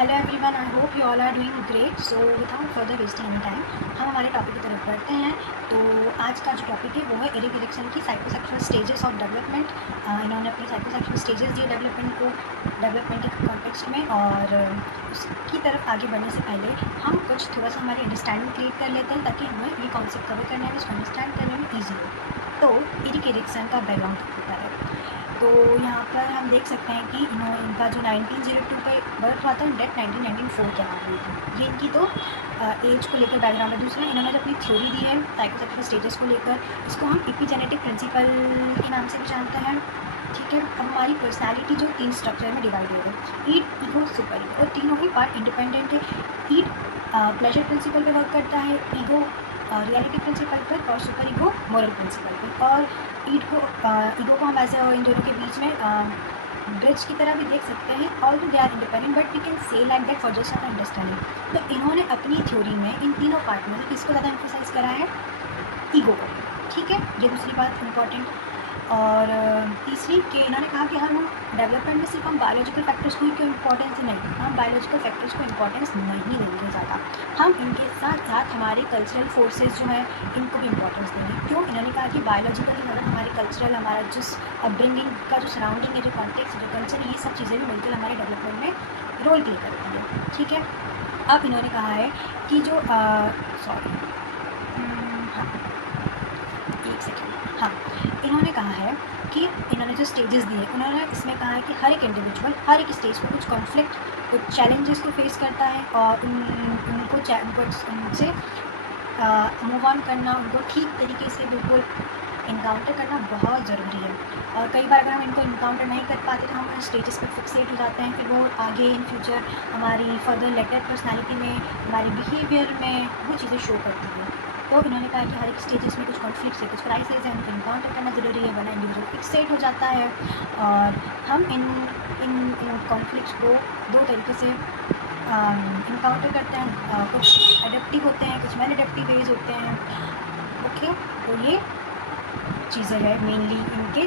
Hello everyone, I hope you all are doing great. So without further wasting any time हम हमारे topic की तरफ बढ़ते हैं। तो आज का जो टॉपिक है वो है एरिक एरिक्सन की साइकोसेक्सुअल स्टेजेस ऑफ डेवलपमेंट। इन्होंने अपनी साइकोसेक्सुअल स्टेजेस दिए डेवलपमेंट के कॉन्टेक्स्ट में, और उसकी तरफ आगे बढ़ने से पहले हम कुछ थोड़ा सा हमारी अंडरस्टैंडिंग क्रिएट कर लेते हैं ताकि हमें ये कॉन्सेप्ट कवर करने में, इसको अंडरस्टैंड करने में ईजी हो। तो एरिक एरिक्सन का बैकग्राउंड होता है, तो यहाँ पर हम देख सकते हैं कि इनका जो 1902 पे बर्थ हुआ था, डेथ 1994 के बाद हुई थी। ये इनकी तो एज को लेकर बैकग्राउंड है। दूसरा, इन्होंने जो अपनी थ्योरी दी है साइकोसेक्सुअल स्टेजेस को लेकर, इसको हम एपिजेनेटिक प्रिंसिपल के नाम से भी जानते हैं। ठीक है, अब हमारी पर्सनैलिटी जो 3 स्ट्रक्चर में डिवाइडेड है, ईड, ईगो, सुपर ईगो, और तीनों ही पार्ट इंडिपेंडेंट है। ईड प्लेजर प्रिंसिपल पे वर्क करता है, ईगो रियलिटी प्रिंसिपल पर, और सुपर ईगो मॉरल प्रिंसिपल पर। और ईगो को हम ऐसे इन दोनों के बीच में ब्रिज की तरह भी देख सकते हैं। Although they are independent, but we can say like that for just our understanding. तो इन्होंने अपनी थ्योरी में इन तीनों पार्ट में किसको ज़्यादा एम्फोसाइज करा है? ईगो को। ठीक है, ये दूसरी बात इंपॉर्टेंट। और तीसरी कि इन्होंने कहा कि हम डेवलपमेंट में सिर्फ हम बायोलॉजिकल फैक्टर्स को ही क्यों इम्पोर्टेंस नहीं, हम बायोलॉजिकल फैक्टर्स को इम्पोर्टेंस नहीं देंगे ज़्यादा, हम इनके साथ साथ हमारे कल्चरल फोर्सेस जो है इनको भी इम्पोर्टेंस देंगे। क्यों? इन्होंने कहा कि बायोलॉजिकल से ज़्यादा हमारे कल्चरल, हमारा जिस अपब्रिंगिंग का जो सराउंडिंग है, जो कॉन्टेक्स्ट, जो कल्चर, ये सब चीज़ें भी मिलकर हमारे डेवलपमेंट में रोल प्ले करती है। ठीक है, अब इन्होंने कहा है कि जो सॉरी हाँ एक सेकेंड, हाँ, इन्होंने कहा है कि इन्होंने जो स्टेजेस दिए, उन्होंने इसमें कहा है कि हर एक इंडिविजुअल हर एक स्टेज पर कुछ कॉन्फ्लिक्ट, कुछ चैलेंजेस को फेस करता है, और उनसे मूव ऑन करना, उनको ठीक तरीके से बिल्कुल इनकाउंटर करना बहुत ज़रूरी है। और कई बार अगर हम इनको इनकाउंटर नहीं कर पाते तो हम स्टेजेस पर फिक्सेट हो जाते हैं, फिर वो आगे इन फ्यूचर हमारी फर्दर लेटर पर्सनैलिटी में, हमारी बिहेवियर में वो चीज़ें शो करती हैं। तो इन्होंने कहा कि हर एक स्टेजेस में कुछ कॉन्फ्लिक्ट्स है, कुछ क्राइसिस है, उनको इनकाउंटर करना ज़रूरी है, वरना इंडिविजुअल फिक्सेट हो जाता है। और हम इन कॉन्फ्लिक्ट्स को दो तरीके से इनकाउंटर करते हैं, कुछ एडेप्टिव होते हैं, कुछ मैन एडेप्टिव वेज होते हैं। ओके, तो ये चीज़ें हैं मेनली इनके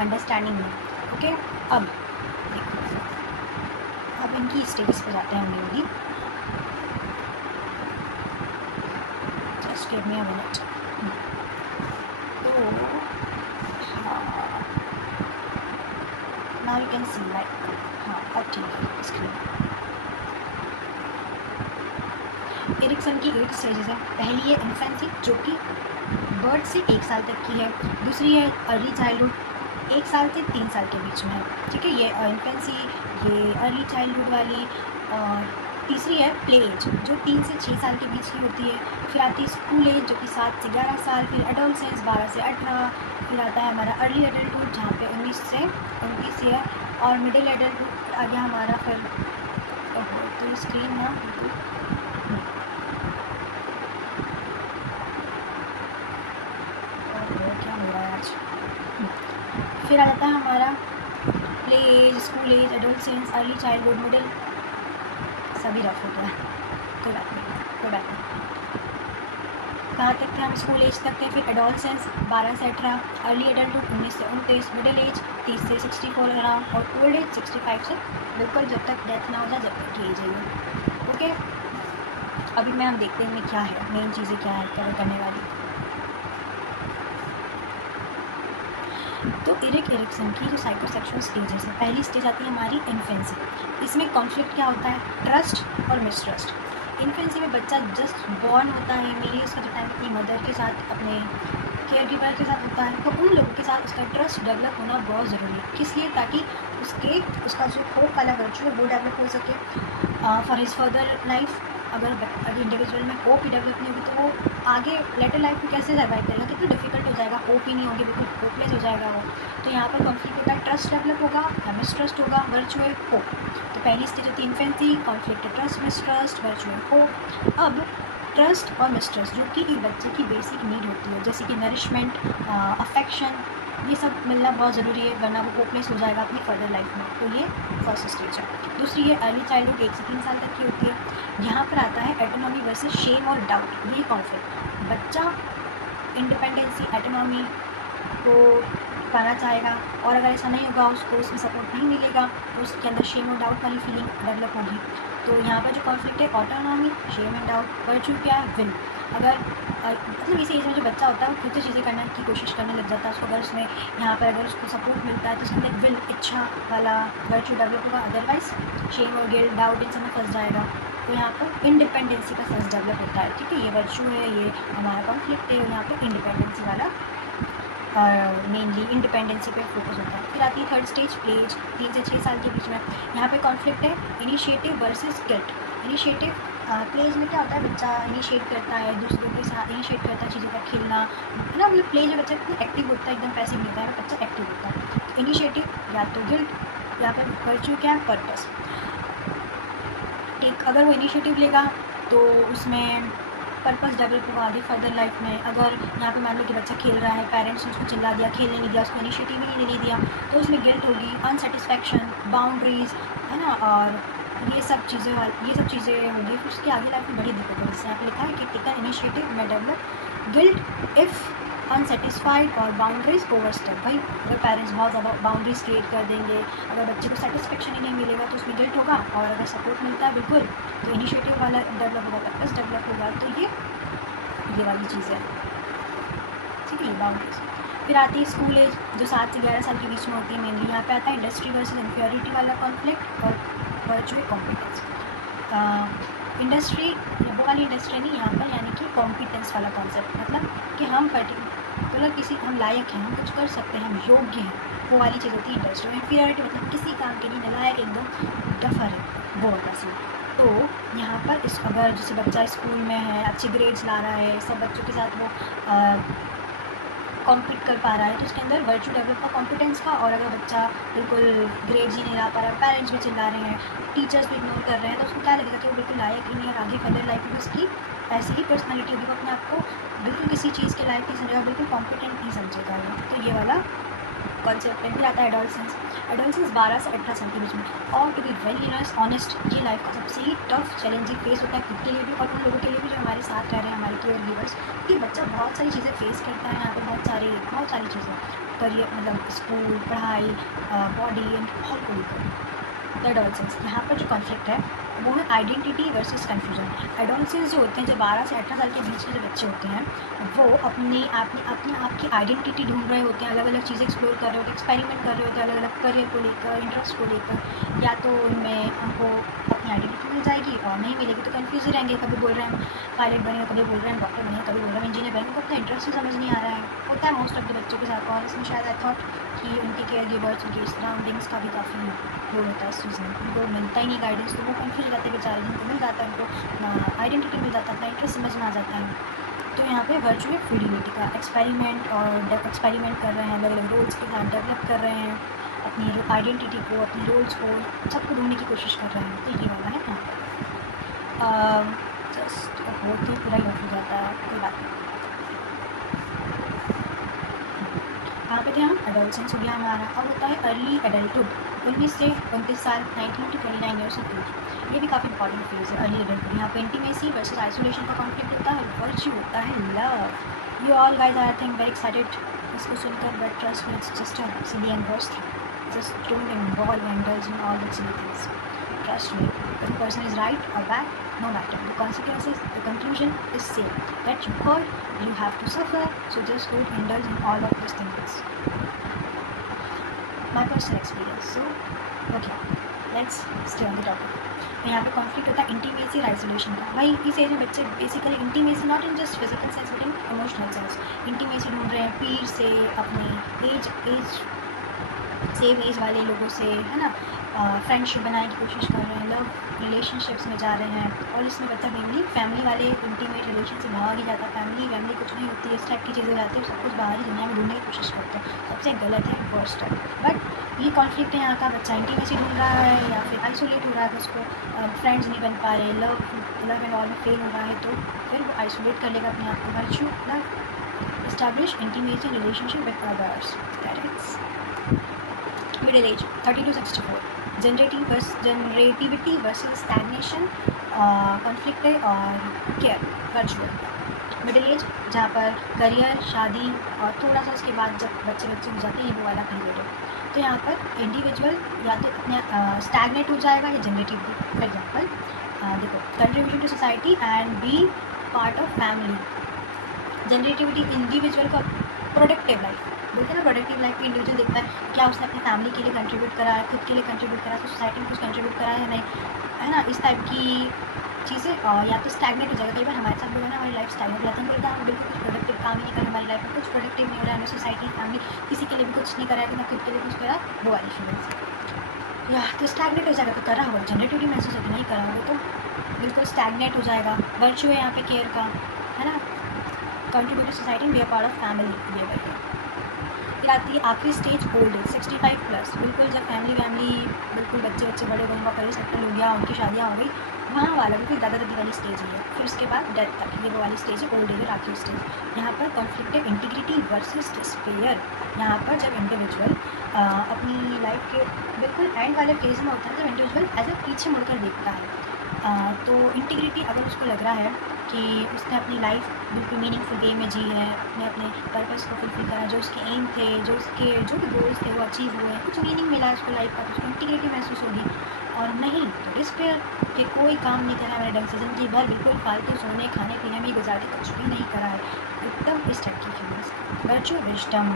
अंडरस्टैंडिंग में। ओके, अब देखो, अब इनकी स्टेजेस पे जाते हैं mainly. Just give me a minute. तो now you can see like, हाँ अब ठीक है स्क्रीन। एरिक्सन की 8 स्टेजेस है। पहली है इन्फेंसी, जो कि बर्थ से 1 साल तक की है। दूसरी है अर्ली चाइल्डहुड, 1 साल से 3 साल के बीच में है। ठीक है, ये इन्फेंसी, ये अर्ली चाइल्डहुड वाली। और तीसरी है प्ले एज, जो 3 से 6 साल के बीच की होती है। फिर आती है स्कूल एज, जो कि 7 से 11 साल। फिर एडोलसेंस 12 से 18। फिर आता है हमारा अर्ली एडल्टहुड, जहाँ पे 19 से 29 है। और मिडिल एडल्टहुड आ गया हमारा। फिर तो स्क्रीन ना क्या हो रहा है आज। फिर आ जाता है हमारा play age, school age, adolescence, early childhood, middle, सभी रफ हो गया, कोई बात नहीं। कहाँ तक थे हम? स्कूल एज तक थे। फिर एडोलसेंस 12 से 18, अर्ली एडल्टहुड 19 से 29, मिडिल एज 30 से 64 अराउंड, और ओल्ड एज 65 से बिल्कुल जब तक डेथ ना हो जाए, जब तक की एज है। ओके, अभी मैं हम देखते हैं क्या है, मेन चीज़ें क्या है कवर करने वाली। तो एरिक एरिक्सन की जो साइकोसेक्सुअल स्टेजेस है, पहली स्टेज आती है हमारी इन्फेंसी। इसमें कॉन्फ्लिक्ट क्या होता है? ट्रस्ट और मिसट्रस्ट। इन्फेंसी में बच्चा जस्ट बॉर्न होता है, मेनली उसका जो टाइम अपनी मदर के साथ, अपने केयर गिवर के साथ होता है, तो उन लोगों के साथ उसका ट्रस्ट डेवलप होना बहुत ज़रूरी है। किस लिए? ताकि उसका जो होप वाला वर्चू है वो डेवलप हो सके फॉर हिज फर्दर लाइफ। अगर इंडिविजुअल में होप ही डेवलप नहीं होगी तो वो आगे लेटर लाइफ में कैसे सर्वाइव करेगा? कितना डिफिकल्ट हो जाएगा, होप ही नहीं होगी, बिल्कुल होपलेस हो जाएगा वो। तो यहाँ पर कॉन्फ्लिक्ट होता है, ट्रस्ट डेवलप होगा या मिसट्रस्ट होगा, वर्चुअल होप। तो पहली स्टेज होती है infancy, conflict, trust, mistrust, virtual hope. अब ट्रस्ट और मिसट्रस्ट, जो कि बच्चे की बेसिक नीड होती है, जैसे कि नरिशमेंट, अफेक्शन, ये सब मिलना बहुत ज़रूरी है, वरना वो होपलेस हो जाएगा अपनी फर्दर लाइफ में। तो ये फर्स्ट स्टेज है। दूसरी है अर्ली चाइल्डहुड, 1 से 3 साल तक की होती है। यहाँ पर आता है एटोनॉमी वर्सेस शेम और डाउट। ये कॉन्फ्लिक्ट, बच्चा इंडिपेंडेंसी, एटोनॉमी को पाना चाहेगा, और अगर ऐसा नहीं होगा, उसको उसमें सपोर्ट नहीं मिलेगा, तो उसके अंदर शेम और डाउट वाली फीलिंग डेवलप होगी। तो यहाँ पर जो कॉन्फ्लिक्ट है autonomy, shame and doubt, virtue क्या है, विल। अगर मतलब इसी एज में जो बच्चा होता है वो खुद से चीज़ें करने की कोशिश करने लग जाता है, उसको अगर उसमें यहाँ पर अगर उसको सपोर्ट मिलता है तो उसके अंदर विल, इच्छा वाला वर्चू डेवलप होगा। अदरवाइज शेम और गिल्ट, डाउट इन सब में फंस जाएगा। तो यहाँ पर इंडिपेंडेंसी का सेंस डेवलप होता है। ठीक है, ये वर्चू है, ये हमारा कॉन्फ्लिक्ट है, और यहाँ पर इंडिपेंडेंसी वाला मेनली इंडिपेंडेंसी पे फोकस होता है। फिर आती है थर्ड स्टेज, प्लेज, 3 से 6 साल के बीच में। यहाँ पे कॉन्फ्लिक्ट है initiative versus guilt. Initiative plays में क्या होता है, बच्चा इनिशिएट करता है, दूसरों के साथ इनिशिएट करता है चीज़ों का खेलना, है ना। मतलब प्लेज में बच्चा कितना एक्टिव होता है, एकदम पैसिव नहीं होता है, बच्चा एक्टिव होता है। इनिशिएटिव या तो गिल्ट, या फिर वर्चू क्या है, पर्पस। ठीक, अगर वो इनिशिएटिव लेगा तो उसमें पर्पस डेवलप होगा आगे फर्दर लाइफ में। अगर यहाँ पे मान लो कि बच्चा खेल रहा है, पेरेंट्स ने उसको चिल्ला दिया, खेलने नहीं दिया, उसको इनिशिएटिव ही नहीं दिया, तो उसमें गिल्ट होगी, अनसेटिस्फैक्शन, बाउंड्रीज, है ना, और ये सब चीज़ें होगी। फिर उसकी आगे लाइफ में बड़ी दिक्कत होगी। जैसे यहाँ पे लिखा है कि टेकन इनिशिएटिव में डेवलप गिल्ट इफ़ अनसेटिस्फाइड और बाउंड्रीज ओवरस्टेप। भाई अगर पेरेंट्स बहुत ज़्यादा बाउंड्रीज क्रिएट कर देंगे, अगर बच्चे को सेटिस्फेक्शन ही नहीं मिलेगा तो उसमें गिल्ट होगा, और अगर सपोर्ट मिलता है बिल्कुल तो इनिशिएटिव वाला डेवलप होगा, पर्पस डेवलप होगा। तो ये वाली चीज़ है। ठीक है, ये बाउंड्रीज। फिर आती है स्कूल एज, जो 7 से 11 साल के बीच में होती है मेनली। यहाँ पे आता है इंडस्ट्री वर्सेस इंफीरियरिटी वाला कॉन्फ्लिक्ट और वर्चुअल कॉम्पिटेंस। इंडस्ट्री वो वाली इंडस्ट्री नहीं, यहाँ पर यानी कि कॉम्पिटेंस वाला कॉन्सेप्ट, मतलब कि हम पर्टिकुलर किसी, हम लायक हैं, हम कुछ कर सकते हैं, हम योग्य हैं, वो वाली चीज़ होती है इंडस्ट्री। इंफीरियरिटी मतलब किसी काम के लिए नलायक, एकदम डफर है, वो वाला सीन। तो यहाँ पर इस अगर जैसे बच्चा स्कूल में है, अच्छे ग्रेड्स ला रहा है, सब बच्चों के साथ वो कॉम्पीट कर पा रहा है, तो उसके अंदर वर्चू डेवलप का, कॉम्पिटेंस का। और अगर बच्चा बिल्कुल ग्रेड्स ही नहीं ला पा रहा है, पेरेंट्स भी चिल्ला रहे हैं, टीचर्स भी इग्नोर कर रहे हैं, तो उसको क्या लगेगा कि वो बिल्कुल लायक ही नहीं है, और आगे फर्दर लाइफ में उसकी ऐसी ही पर्सनैलिटी होगी, वो अपने आप को बिल्कुल किसी चीज़ के लायक नहीं समझेगा, बिल्कुल कॉम्पिटेंट नहीं समझेगा। तो ये वाला कॉन्सेप्ट है। फिर आता है एडोलसेंस। एडोलसेंस 12 से 18 साल के बीच में। और टू बी वेरी ऑनेस्ट, ये लाइफ का सबसे ही टफ चैलेंजिंग फेस होता है खुद के लिए भी, और उन लोगों के लिए भी जो हमारे साथ रह रहे हैं, हमारे केयर गिवर्स। ये बच्चा बहुत सारी चीज़ें फेस करता है यहाँ पे, बहुत सारी चीज़ें, करियर, मतलब स्कूल, पढ़ाई, बॉडी एंड ऑल को लेकर। एडोलसेंस, यहाँ पर जो कॉन्फ्लिक्ट है वो है आइडेंटिटी वर्सेस कन्फ्यूजन। एडोलसेंस जो होते हैं, जो 12 से 18 साल के बीच के जो बच्चे होते हैं, वो अपने आप की आइडेंटिटी ढूंढ रहे होते हैं, अलग अलग चीज़ें एक्सप्लोर कर रहे होते हैं, एक्सपेरिमेंट कर रहे होते हैं, अलग अलग करियर को लेकर, इंटरेस्ट को लेकर। या तो उनमें हमको अपनी आइडेंटिटी मिल जाएगी, और नहीं मिलेगी तो कन्फ्यूज रहेंगे, कभी बोल रहे हैं पायलट बनेंगे, कभी बोल रहे हैं डॉक्टर बनेंगे, कभी बोल रहे हैं इंजीनियर बनेंगे, अपना इंटरेस्ट ही समझ नहीं आ रहा है। होता है मोस्ट ऑफ द बच्चों के साथ। और इसमें शायद आई थॉट कि उनके केयर गिवर्स, उनके सराउंडिंग्स का भी काफ़ी रोल होता है इस चीज़ में। उनको मिलता ही नहीं गाइडेंस, तो वो कन्फ्यूज रहते हैं बेचारे। जिनको मिल जाता है उनको आइडेंटिटी मिल जाता है, अपना इंटरेस्ट समझ में आ जाता है। तो यहाँ पे वर्चुअल फ्लूइडिटी का एक्सपेरिमेंट कर रहे हैं, अलग अलग रोल्स के साथ डेवलप कर रहे हैं अपनी आइडेंटिटी को, अपनी रोल्स को, सबको ढूंढने की कोशिश कर रहे हैं। तो ये वाला है यहाँ पर। जस्ट बहुत ही पूरा ही हो जाता है, कोई बात नहीं। यहाँ पे थे हम, एडोलसेंस हो गया हमारा। अब होता है अर्ली एडल्टहुड, 19 से 29 साल, 19 to 29 ईयर्स ऑफ एज। ये भी काफ़ी इंपॉर्टेंट फेज है, अर्ली एडल्टहुड। यहाँ पे इंटीमेसी वर्सेस आइसोलेशन का कॉन्फ्लिक्ट होता है, वर्च्यू होता है love. You all guys are think very excited इसको सुनकर, but trust me, it's just a silly and worst thing. Just don't involve and indulge in all the silly things. Trust me, if the person is right or bad, no matter. The consequences, the conclusion is same. That you heard, you have to suffer, so just don't indulge in all of these things. My personal experience. So, okay, let's stay on the topic. यहाँ पे conflict होता है intimacy और isolation का। भाई इस as में बच्चे basically intimacy not in just physical sense but in emotional sense. Intimacy ढूंढ रहे हैं पीर से, अपने एज सेम एज वाले लोगों से, है ना, फ्रेंडशिप बनाने की कोशिश कर रहे हैं, लव रिलेशनशिप्स में जा रहे हैं। और इसमें बच्चा मेनली फैमिली वाले इंटीमेट रिलेशन से भाग ही जाता है। फैमिली कुछ नहीं होती है, इस टाइप की चीज़ें हो जाती है, सब कुछ बाहरी दुनिया में ढूंढने की कोशिश करते हैं। सबसे गलत है, वर्स्ट है। बट ये कॉन्फ्लिक्ट है यहाँ का, बच्चा इंटीमेसी ढूंढ रहा है या फिर आइसोलेट हो रहा है, उसको फ्रेंड्स नहीं बन पा रहे, लव एंड ऑल में फेल हो रहा है, तो फिर वो आइसोलेट कर लेगा अपने आप को। Virtue love establish intimacy relationship with others. That is middle age 30 to 64। Generativity versus stagnation conflict है, और केयर वर्चुअल। मिडिल एज, जहाँ पर करियर, शादी और थोड़ा सा उसके बाद जब बच्चे हो जाते हैं, वो वाला पीरियड है। तो यहाँ पर इंडिविजुअल या तो अपने स्टैगनेट हो जाएगा या जनरेटिव भी। फॉर एग्जाम्पल देखो, contribution to society and be part of family. Generativity individual का प्रोडक्टिव लाइफ बोलते हैं ना, प्रोडक्टिव लाइफ में इंडिविजुअल देखता है क्या उसने अपनी फैमिली के लिए कंट्रीब्यूट करा है, खुद के लिए कंट्रीब्यूट करा है, तो सोसाइटी में कुछ कंट्रीब्यूट करा है या नहीं, है ना, इस टाइप की चीज़ें। या तो स्टैगनेट हो जाएगा। कई बार हमारे साथ बोला ना, हमारी लाइफ स्टाइल हो जाता है, बोलता है हम बिल्कुल कुछ प्रोडक्टिव काम ही नहीं कर रहे, हमारी लाइफ में कुछ प्रोडक्टिव नहीं हो रहा है, हमें सोसाइटी, फैमिली, किसी के लिए भी कुछ नहीं करा है, तो मैं खुद के लिए कुछ करा, वो वाली फीलिंग्स। या तो स्टैगनेट हो जाएगा, तो करा होगा, जनरेटिविटी महसूस होगी, नहीं करा होगा तो बिल्कुल स्टैगनेट हो जाएगा। वर्च्यू है यहाँ पे केयर का, है ना, contribute to society and be a part of family. ये वही फिर आती है आखिरी स्टेज, ओल्ड एज, 65+। बिल्कुल जब फैमिली बिल्कुल बच्चे बड़े हो गए, उनका करियर सेटल हो गया, उनकी शादियाँ हो गई, वहाँ वाला बिल्कुल दादा दादी वाली स्टेज है। फिर उसके बाद डेथ तक, ये वो वाली स्टेज है, ओल्ड एज और आखिरी स्टेज। यहाँ पर कॉन्फ्लिक्टेड इंटीग्रिटी वर्सेस डिस्पेयर। यहाँ पर जब इंडिविजुअल अपनी लाइफ के बिल्कुल एंड वाले फेज में होता है, जब इंडिविजुअल एज ए पीछे मुड़कर देखता है, तो इंटीग्रिटी अगर उसको लग रहा है कि उसने अपनी लाइफ बिल्कुल मीनिंगफुल वे में जी है, अपने पर्पस को फुलफिल करा, जो उसके एम थे, जो भी गोल्स थे वो अचीव हुए हैं, कुछ मीनिंग मिला है उसको लाइफ का, तो उसको इंटीग्रिटी महसूस होगी। और नहीं तो डिस्पेयर कि कोई काम नहीं करा मैंने ढंग से, ज़िंदगी भर बिल्कुल फालतू सोने खाने पीने में गुजारे, कुछ भी नहीं करा है, एकदम इस टाइप की फीलिंग्स। वर्चुअल विजडम,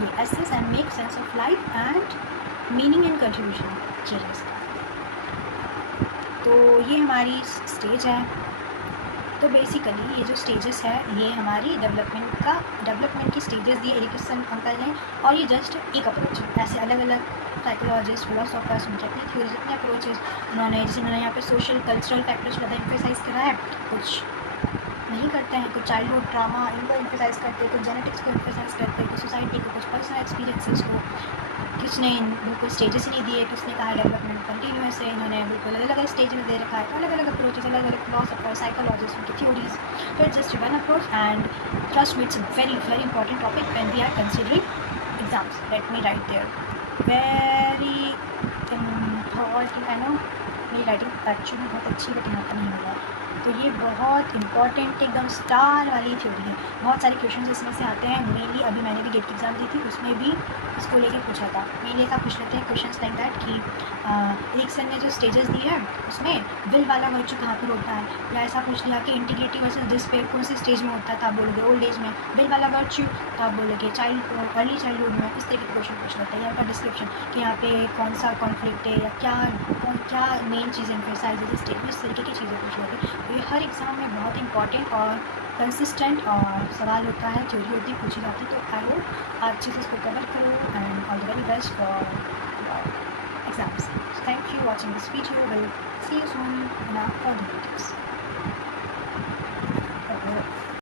ये assess and make sense of life and meaning and contribution changes. तो ये हमारी स्टेज है। तो बेसिकली ये जो स्टेजेस है, ये हमारी डेवलपमेंट की स्टेजेस दी एरिकसन अंकल ने, और ये जस्ट एक अप्रोच है। ऐसे अलग अलग साइकोलॉजिस्ट, फिलोसोफर्स, उनके अपनी थ्योरीज, अपने अप्रोचेस उन्होंने, जैसे उन्होंने यहाँ पे सोशल कल्चरल फैक्टर्स ज़्यादा एम्फेसाइज करा है, कुछ नहीं करते हैं, कुछ चाइल्डहुड ट्रामा इनको एम्फेसाइज करते हैं, कुछ जेनेटिक्स को एम्फेसाइज करते हैं, कुछ सोसाइटी को, कुछ पर्सनल एक्सपीरियंसेस को। किसने बिल्कुल स्टेजेस नहीं दिए, किसने कहा डेवलपमेंट कंटिन्यूस है, इन्होंने बिल्कुल अलग अलग स्टेज में दे रखा है, अलग अलग अप्रोचेस, अलग अलग फिलोसफर, साइकोलॉजिस्ट, उनकी थ्योरीज। तो it's just one approach and trust me, it's very very important topic when we are considering exams. Let me write there very important. I know मेरी राइटिंग एक्चुअली बहुत अच्छी, but यहाँ पर नहीं होगा। तो ये बहुत इंपॉर्टेंट एकदम स्टार वाली थ्योरी है। बहुत सारे क्वेश्चन इसमें से आते हैं। मेनली अभी मैंने भी गेट की एग्ज़ाम दी थी, उसमें भी इसको लेके पूछा था। मेनली ऐसा पूछ लेते हैं क्वेश्चन लाइक दैट कि एरिक्सन ने जो स्टेजेस दी है उसमें विल वाला वर्चू कहाँ पर होता है, या ऐसा पूछ लिया कि इंटीग्रिटी वर्सेस डिस्पेयर कौन सी स्टेज में होता है, तो आप बोलोगे ओल्ड एज में। विल वाला वर्चू तो आप बोलोगे अर्ली चाइल्डहुड में। इस तरीके के क्वेश्चन पूछ लेते हैं। यहाँ पर डिस्क्रिप्शन कि यहाँ पे कौन सा कॉन्फ्लिक्ट है, या क्या मेन चीज़ एम्फेसाइज है स्टेज में, इस तरीके की चीज़ें पूछ लेते हैं। तो ये हर एग्ज़ाम में बहुत इंपॉर्टेंट और कंसिस्टेंट और सवाल होता है, थ्योरी होती पूछी जाती। तो आई होप आप चीज़ इसको कवर करो and all the very best for exams. Thank you watching this video. Will see you soon in a further.